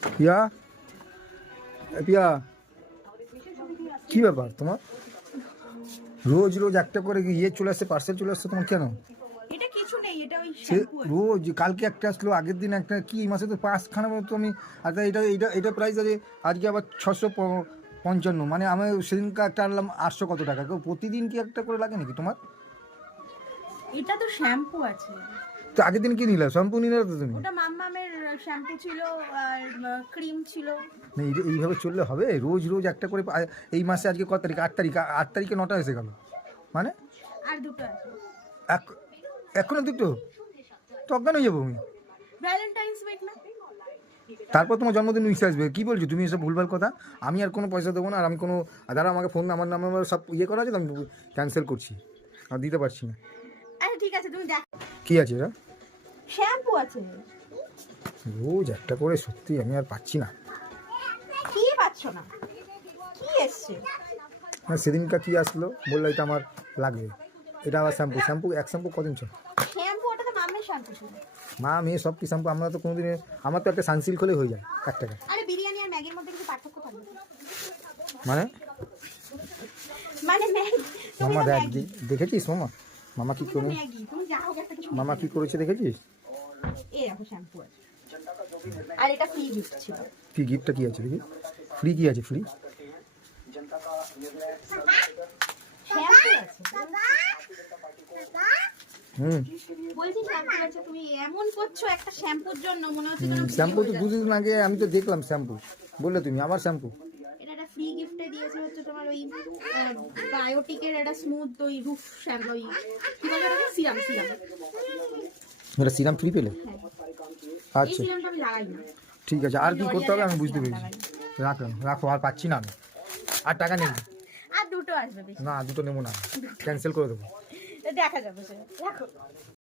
পিয়া, পিয়া, কি ব্যাপার তোমার? রোজ রোজ একটা করে ইয়ে চলে আসছে, পার্সেল চলে আসছে তোমার কেন? এটা কিছু নেই, এটা ওই সে শ্যাম্পু আছে। রোজ কালকে একটা আসলো, আগের দিন একটা, কি এই মাসে তো 5খানা মতো আমি। আচ্ছা, এটা এটা এটা প্রাইস আছে আজকে আবার 655, মানে আমি সেদিনকে একটা আনলাম 800 কত টাকা। কেউ প্রতিদিন কি একটা করে লাগে নাকি তোমার? এটা তো শ্যাম্পু আছে। তো আগের দিন কি নিলে? শ্যাম্পু নিলে তো তুমি। ওটা মাম্মামের শ্যাম্পু ছিল আর ক্রিম ছিল। না, এইভাবে চললে হবে? রোজ রোজ একটা করে এই মাসে আজকে কত তারিখ? 8 তারিখ। 8 তারিখে 9টা এসে গেল, মানে আর দুটো আছে। এখনো দুটো? তো অজ্ঞান হয়ে যাবো আমি। ভ্যালেন্টাইন্স উইক না? তারপর তোমার জন্মদিন উইশ আসবে, কি বলছো তুমি এসব ভুলভাল কথা? আমি আর কোনো পয়সা দেবো না, আর আমি কোনো, দাঁড়া আমাকে ফোন, আমার নাম্বার সব ইয়ে করা আছে তো, আমি ক্যান্সেল করছি, আর দিতে পারছি না। আরে ঠিক আছে, তুমি দেখো। কি আছে এরা? শ্যাম্পু আছে। রোজ একটা করে, সত্যি আমি আর পাচ্ছি না। কি পাচ্ছ না? কি এসছে? সেদিনটা কি আসলো বললো এটা আমার লাগবে, এটা আবার শ্যাম্পু। এক শ্যাম্পু কদিন চল? শ্যাম্পু, ওটা তো মাম্মের শ্যাম্পু ছিল। মা মেয়ে সব কি শ্যাম্পু? আমরা তো কোনোদিন, আমার তো একটা সানসিল্ক হলে হয়ে যায় 1 টাকা। আরে বিরিয়ানি আর ম্যাগির মধ্যে কিছু পার্থক্য থাকবে না। মানে মানে ম্যাগি, তুমি মামা তো দেখ, ম্যাগি, দেখেছিস মামা কি করে? ম্যাগি তুমি যা হোক একটা কিছু। মামা কি করেছে দেখেছিস? এই দেখো শ্যাম্পু আছে। আর এটা ফ্রি গিফট ছিল। কি গিফটটা কি আছে দেখি? ফ্রি কি আছে? ফ্রি শ্যাম্পু আছে। হুম। বলছি শ্যাম্পু আছে, তুমি এমন করছো একটা শ্যাম্পুর জন্য, মনে হচ্ছে যেন শ্যাম্পু তো 2 দিন আগে আমি তো দেখলাম শ্যাম্পু, বললে তুমি আবার শ্যাম্পু। এটা একটা ফ্রি গিফটে দিয়েছে হচ্ছে তোমার ওই বায়োটিকের একটা স্মুথ ওই রুফ শ্যাম্পু, ওই কি বলে ওটাকে, সিরাম। এটা সিরাম ফ্রি পেলে? হ্যাঁ, এই আচ্ছা সিরামটা আমি লাগাই না। ঠিক আছে, আর কি করতে হবে আমি বুঝতে পেরেছি। লাগাই। রাখো রাখো, আর পাচ্ছি না আমি, আর টাকা নেই। আর দুটো আসবে বেশি। না, দুটো নেবো না, ক্যান্সেল করে দেবো। দেখা যাবে, সে রাখো।